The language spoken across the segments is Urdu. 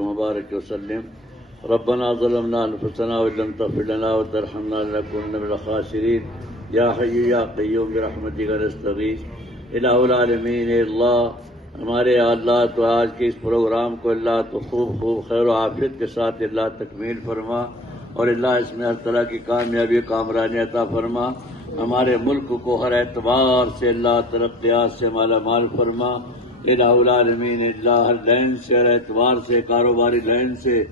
وبارك وسلم. ربنا ظلمنا أنفسنا وإن لم تغفر لنا وترحمنا لنكونن من الخاسرين. يا حي يا قيوم برحمتك نستغيث. الہ العالمین اللہ ہمارے اللہ تو آج کے اس پروگرام کو اللہ تو خوب خیر و عافیت کے ساتھ اللہ تکمیل فرما اور اللہ اس میں ہر طرح کی کامیابی کامرانی عطا فرما. ہمارے ملک کو ہر اعتبار سے اللہ ترقیات سے مالا مال فرما. الہ العالمین اللہ ہر لین سے ہر اعتبار سے کاروباری لین سے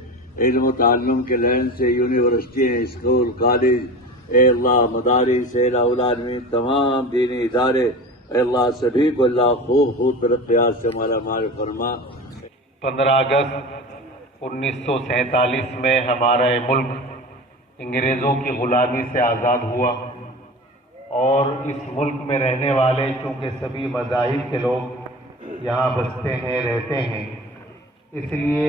علم و تعلم کے لین سے یونیورسٹی اسکول کالج اے اللہ مدارس اے الہ العالمین تمام دینی ادارے اے اللہ سبھی کو اللہ خوب ترقیات سے مالا مال فرما. 15 اگست 1947 میں ہمارا یہ ملک انگریزوں کی غلامی سے آزاد ہوا اور اس ملک میں رہنے والے چونکہ سبھی مذاہب کے لوگ یہاں بستے ہیں رہتے ہیں، اس لیے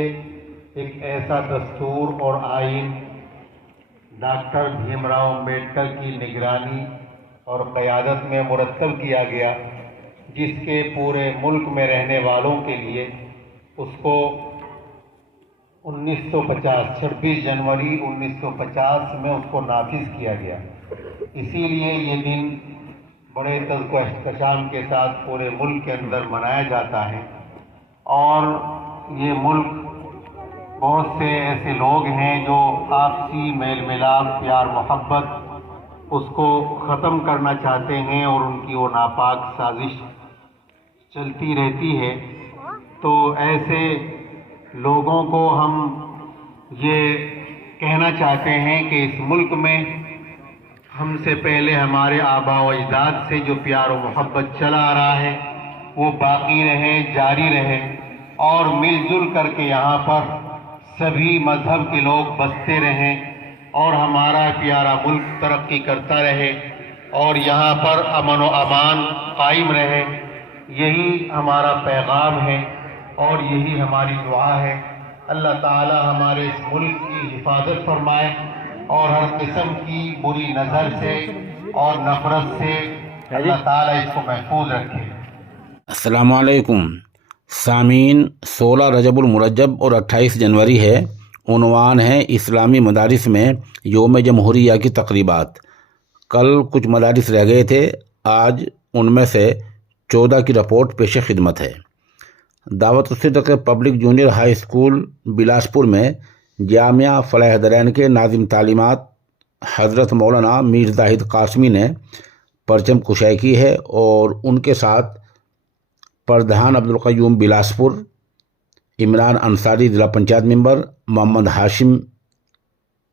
ایک ایسا دستور اور آئین ڈاکٹر بھیم راؤ امبیڈکر کی نگرانی اور قیادت میں مرتب کیا گیا، جس کے پورے ملک میں رہنے والوں کے لیے اس کو 26 جنوری 1950 میں اس کو نافذ کیا گیا. اسی لیے یہ دن بڑے تذکر و احتشام کے ساتھ پورے ملک کے اندر منایا جاتا ہے. اور یہ ملک بہت سے ایسے لوگ ہیں جو آپسی میل ملاپ پیار محبت اس کو ختم کرنا چاہتے ہیں اور ان کی وہ ناپاک سازش چلتی رہتی ہے. تو ایسے لوگوں کو ہم یہ کہنا چاہتے ہیں کہ اس ملک میں ہم سے پہلے ہمارے آباء و اجداد سے جو پیار و محبت چلا آ رہا ہے وہ باقی رہے، جاری رہے اور مل جل کر کے یہاں پر سبھی مذہب کے لوگ بستے رہیں اور ہمارا پیارا ملک ترقی کرتا رہے اور یہاں پر امن و امان قائم رہے. یہی ہمارا پیغام ہے اور یہی ہماری دعا ہے. اللہ تعالی ہمارے اس ملک کی حفاظت فرمائے اور ہر قسم کی بری نظر سے اور نفرت سے اللہ تعالی اس کو محفوظ رکھے. السلام علیکم سامعین. 16 رجب المرجب اور 28 جنوری ہے. عنوان ہے اسلامی مدارس میں یوم جمہوریہ کی تقریبات. کل کچھ مدارس رہ گئے تھے، آج ان میں سے 14 کی رپورٹ پیش خدمت ہے. دعوت الصدق public junior high school Bilaspur میں جامعہ فلاح درین کے ناظم تعلیمات حضرت مولانا میر زاہد قاسمی نے پرچم کشائی کی ہے اور ان کے ساتھ پردھان عبدالقیوم بلاسپور، عمران انصاری ضلع پنچایت ممبر، محمد ہاشم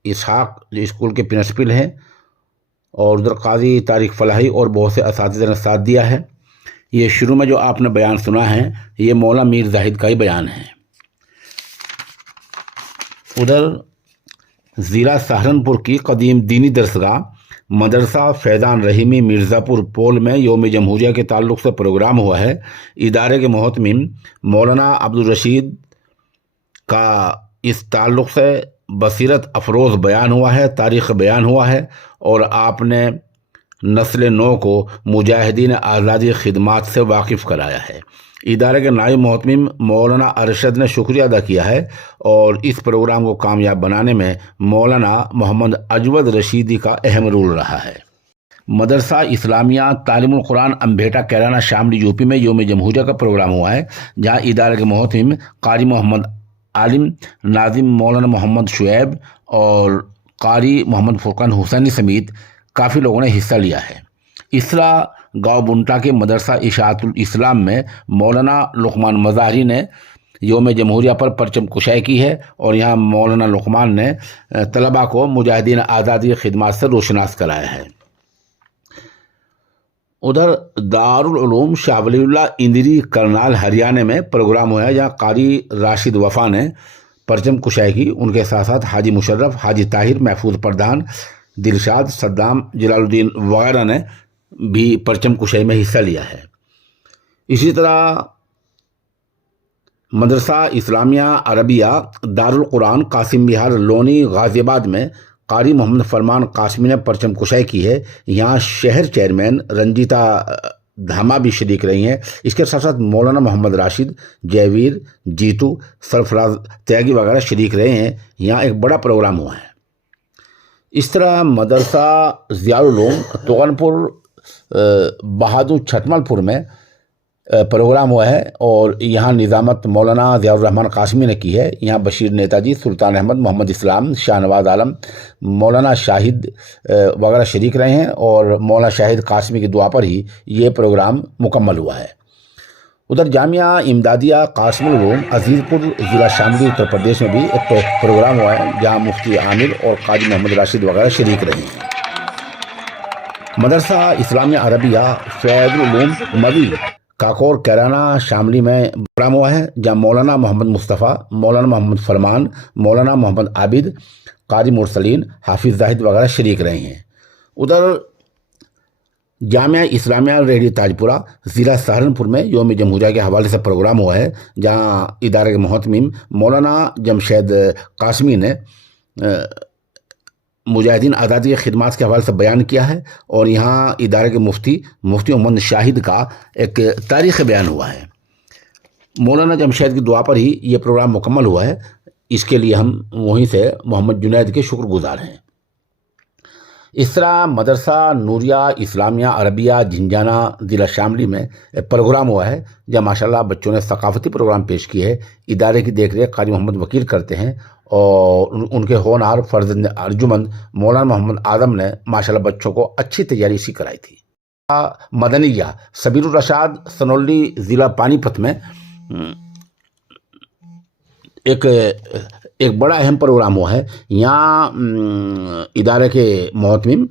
اسحاق جو اسکول کے پرنسپل ہیں، اور ادھر قاضی طارق فلاحی اور بہت سے اساتذہ نے ساتھ دیا ہے. یہ شروع میں جو آپ نے بیان سنا ہے یہ مولانا میر زاہد کا ہی بیان ہے. ادھر ضلع سہارنپور کی قدیم دینی درسگاہ مدرسہ فیضان رحیمی مرزا پور پول میں یوم جمہوریہ کے تعلق سے پروگرام ہوا ہے. ادارے کے محتمم مولانا عبدالرشید کا اس تعلق سے بصیرت افروز بیان ہوا ہے، تاریخ بیان ہوا ہے اور آپ نے نسل نو کو مجاہدین آزادی خدمات سے واقف کرایا ہے. ادارے کے نائب محتمم مولانا ارشد نے شکریہ ادا کیا ہے اور اس پروگرام کو کامیاب بنانے میں مولانا محمد اجود رشیدی کا اہم رول رہا ہے. مدرسہ اسلامیہ تعلیم القرآن امبھیٹا کیرانہ شاملی یو پی میں یوم جمہوریہ کا پروگرام ہوا ہے، جہاں ادارے کے محتمم قاری محمد عالم، ناظم مولانا محمد شعیب اور قاری محمد فرقان حسینی سمیت کافی لوگوں نے حصہ لیا ہے. اسرا گاؤں بنٹا کے مدرسہ اشاعت الاسلام میں مولانا لقمان مظاہری نے یوم جمہوریہ پر پرچم کشائی کی ہے اور یہاں مولانا لقمان نے طلباء کو مجاہدین آزادی خدمات سے روشناس کرایا ہے. ادھر دارالعلوم شاہ ولی اللہ اندری کرنال ہریانہ میں پروگرام ہوا ہے، جہاں قاری راشد وفا نے پرچم کشائی کی. ان کے ساتھ ساتھ حاجی مشرف، حاجی طاہر، محفوظ پردھان، دلشاد، صدام، جلال الدین وغیرہ نے بھی پرچم کشائی میں حصہ لیا ہے. اسی طرح مدرسہ اسلامیہ عربیہ دارالقرآن قاسم بہار لونی غازی آباد میں قاری محمد فرمان قاسمی نے پرچم کشائی کی ہے. یہاں شہر چیئرمین رنجیتا دھاما بھی شریک رہی ہیں. اس کے ساتھ ساتھ مولانا محمد راشد، جیویر، جیتو، سرفراز تیاگی وغیرہ شریک رہے ہیں. یہاں ایک بڑا پروگرام ہوا ہے. اس طرح مدرسہ ضیاء العلوم توغن پور بہادر چھتمل پور میں پروگرام ہوا ہے اور یہاں نظامت مولانا ضیاء الرحمن قاسمی نے کی ہے. یہاں بشیر نیتاجی، سلطان احمد، محمد اسلام، شاہ نواز عالم، مولانا شاہد وغیرہ شریک رہے ہیں اور مولانا شاہد قاسمی کی دعا پر ہی یہ پروگرام مکمل ہوا ہے. ادھر جامعہ امدادیہ قاسم العلوم عزیز پور ضلع شاملی اتر پردیش میں بھی ایک پروگرام ہوا ہے جہاں مفتی عامر اور قاضی محمد راشد وغیرہ شریک رہے ہیں. مدرسہ اسلامیہ عربیہ فیض العلوم مدی کاکور کیرانہ شاملی میں پروگرام ہوا ہے جہاں مولانا محمد مصطفیٰ، مولانا محمد فرمان، مولانا محمد عابد، قاری مرسلین، حافظ زاہد وغیرہ شریک رہے ہیں. ادھر جامعہ اسلامیہ ریڈی تاجپورہ ضلع سہارنپور میں یوم جمہوریہ کے حوالے سے پروگرام ہوا ہے جہاں ادارے کے محتمم مولانا جمشید قاسمی نے مجاہدین آزادی کی خدمات کے حوالے سے بیان کیا ہے اور یہاں ادارے کے مفتی محمد شاہد کا ایک تاریخ بیان ہوا ہے. مولانا جمشید کی دعا پر ہی یہ پروگرام مکمل ہوا ہے. اس کے لیے ہم وہیں سے محمد جنید کے شکر گزار ہیں. اس طرح مدرسہ نوریہ اسلامیہ عربیہ جھنجھانہ ضلع شاملی میں ایک پروگرام ہوا ہے جہاں ماشاءاللہ بچوں نے ثقافتی پروگرام پیش کی ہے. ادارے کی دیکھ ریکھ قاری محمد وکیل کرتے ہیں اور ان کے ہونہار فرزند ارجمند مولانا محمد اعظم نے ماشاءاللہ بچوں کو اچھی تیاری اسی کرائی تھی. مدنیہ سبیل الرشاد سنولی ضلع پانی پت میں ایک بڑا اہم پروگرام ہوا ہے. یہاں ادارے کے محتمم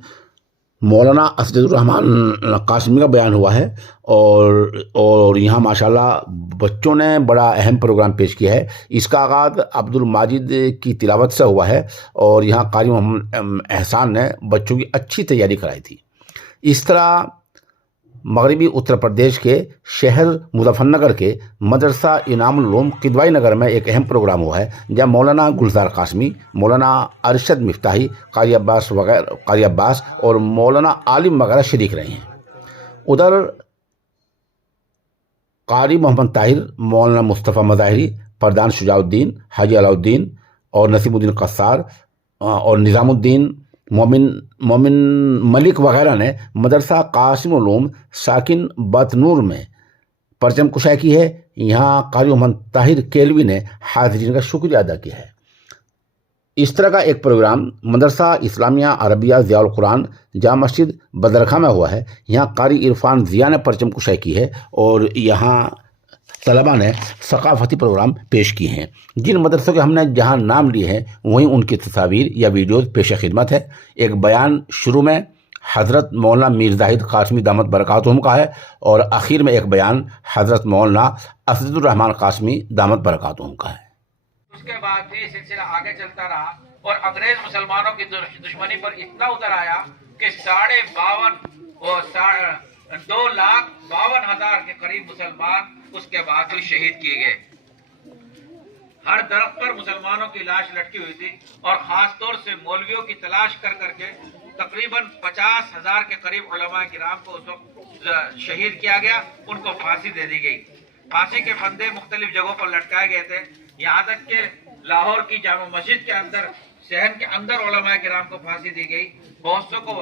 مولانا اسد الرحمن قاسمی کا بیان ہوا ہے اور یہاں ماشاءاللہ بچوں نے بڑا اہم پروگرام پیش کیا ہے. اس کا آغاز عبد الماجد کی تلاوت سے ہوا ہے اور یہاں قاری محمد احسان نے بچوں کی اچھی تیاری کرائی تھی. اس طرح مغربی اتر پردیش کے شہر مظفر نگر کے مدرسہ انعام العلوم قدوائی نگر میں ایک اہم پروگرام ہوا ہے جہاں مولانا گلزار قاسمی، مولانا ارشد مفتاحی، قاری عباس اور مولانا عالم وغیرہ شریک رہے ہیں. ادھر قاری محمد طاہر، مولانا مصطفیٰ مظاہری، پردھان شجاع الدین، حاجی علاء الدین اور نصیب الدین قصار اور نظام الدین مومن ملک وغیرہ نے مدرسہ قاسم العلوم ساکن بطنور میں پرچم کشائی کی ہے. یہاں قاری محمد طاہر کیلوی نے حاضرین کا شکریہ ادا کیا ہے. اس طرح کا ایک پروگرام مدرسہ اسلامیہ عربیہ ضیاء القرآن جامع مسجد بدرخا میں ہوا ہے. یہاں قاری عرفان ضیاء نے پرچم کشائی کی ہے اور یہاں طلباء نے ثقافتی پروگرام پیش کیے ہیں. جن مدرسوں کے ہم نے جہاں نام لیے ہیں وہیں ان کی تصاویر یا ویڈیوز پیش خدمت ہے. ایک بیان شروع میں حضرت مولانا میر زاہد قاسمی دامت برکاتہم کا ہے اور آخر میں ایک بیان حضرت مولانا اسد الرحمن قاسمی دامت برکاتہم کا ہے. اس کے بعد بھی سلسلہ آگے چلتا رہا اور انگریز مسلمانوں کی دشمنی پر اتنا اتر آیا کہ 2,52,000 کے قریب مسلمان اس کے بعد بھی شہید کیے گئے. ہر درخت پر مسلمانوں کی لاش لٹکی ہوئی تھی اور خاص طور سے مولویوں کی تلاش کر کے تقریباً 50,000 کے قریب علماء کرام کو اس وقت شہید کیا گیا. ان کو پھانسی دے دی گئی. پھانسی کے پھندے مختلف جگہوں پر لٹکائے گئے تھے. یہاں تک کہ لاہور کی جامع مسجد کے اندر صحن کے اندر علماء کرام کو پھانسی دی گئی. بہت سو کو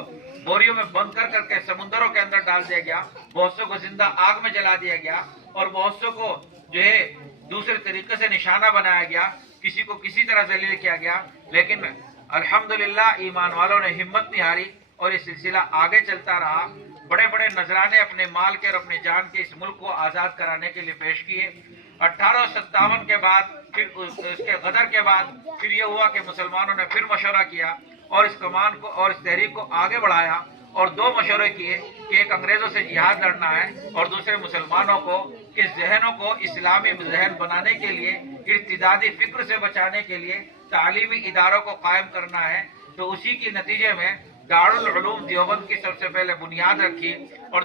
بوریوں میں بند کر کے سمندروں کے اندر ڈال دیا گیا. بہت سو کو زندہ آگ میں جلا دیا گیا اور بہت سو کو جو ہے دوسرے طریقے سے نشانہ بنایا گیا. کسی کو کسی طرح ذلیل کیا گیا. لیکن الحمدللہ ایمان والوں نے ہمت نہیں ہاری اور یہ سلسلہ آگے چلتا رہا. بڑے بڑے نذرانے اپنے مال کے اور اپنے جان کے اس ملک کو آزاد کرانے کے لیے پیش کیے. 1857 کے بعد پھر اس کے غدر کے بعد پھر یہ ہوا کہ مسلمانوں نے پھر مشورہ کیا اور اس کمان کو اور اس تحریک کو آگے بڑھایا اور 2 مشورے کیے کہ ایک انگریزوں سے جہاد لڑنا ہے اور دوسرے مسلمانوں کو اس ذہنوں کو اسلامی ذہن بنانے کے لیے ارتدادی فکر سے بچانے کے لیے تعلیمی اداروں کو قائم کرنا ہے. تو اسی کے نتیجے میں دارالعلوم دیوبند کی سب سے پہلے بنیاد رکھی اور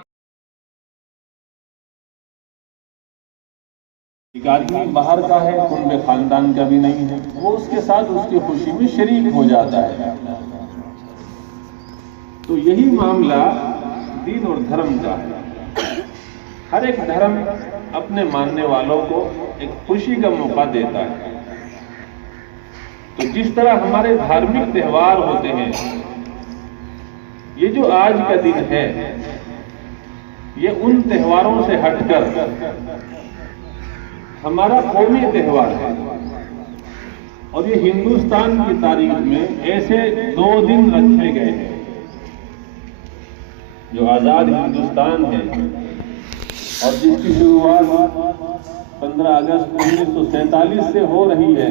ایک آدمی باہر کا ہے ان میں خاندان کا بھی نہیں ہے وہ اس کے ساتھ اس کی خوشی میں شریک ہو جاتا ہے. تو یہی معاملہ دین اور دھرم کا ہے. ہر ایک دھرم اپنے ماننے والوں کو ایک خوشی کا موقع دیتا ہے. تو جس طرح ہمارے دھارمک تہوار ہوتے ہیں، یہ جو آج کا دن ہے یہ ان تہواروں سے ہٹ کر ہمارا قومی تہوار ہے. اور یہ ہندوستان کی تاریخ میں ایسے 2 دن رکھے گئے ہیں. جو آزاد ہندوستان ہے اور جس کی شروعات 15 اگست 1947 سے ہو رہی ہے،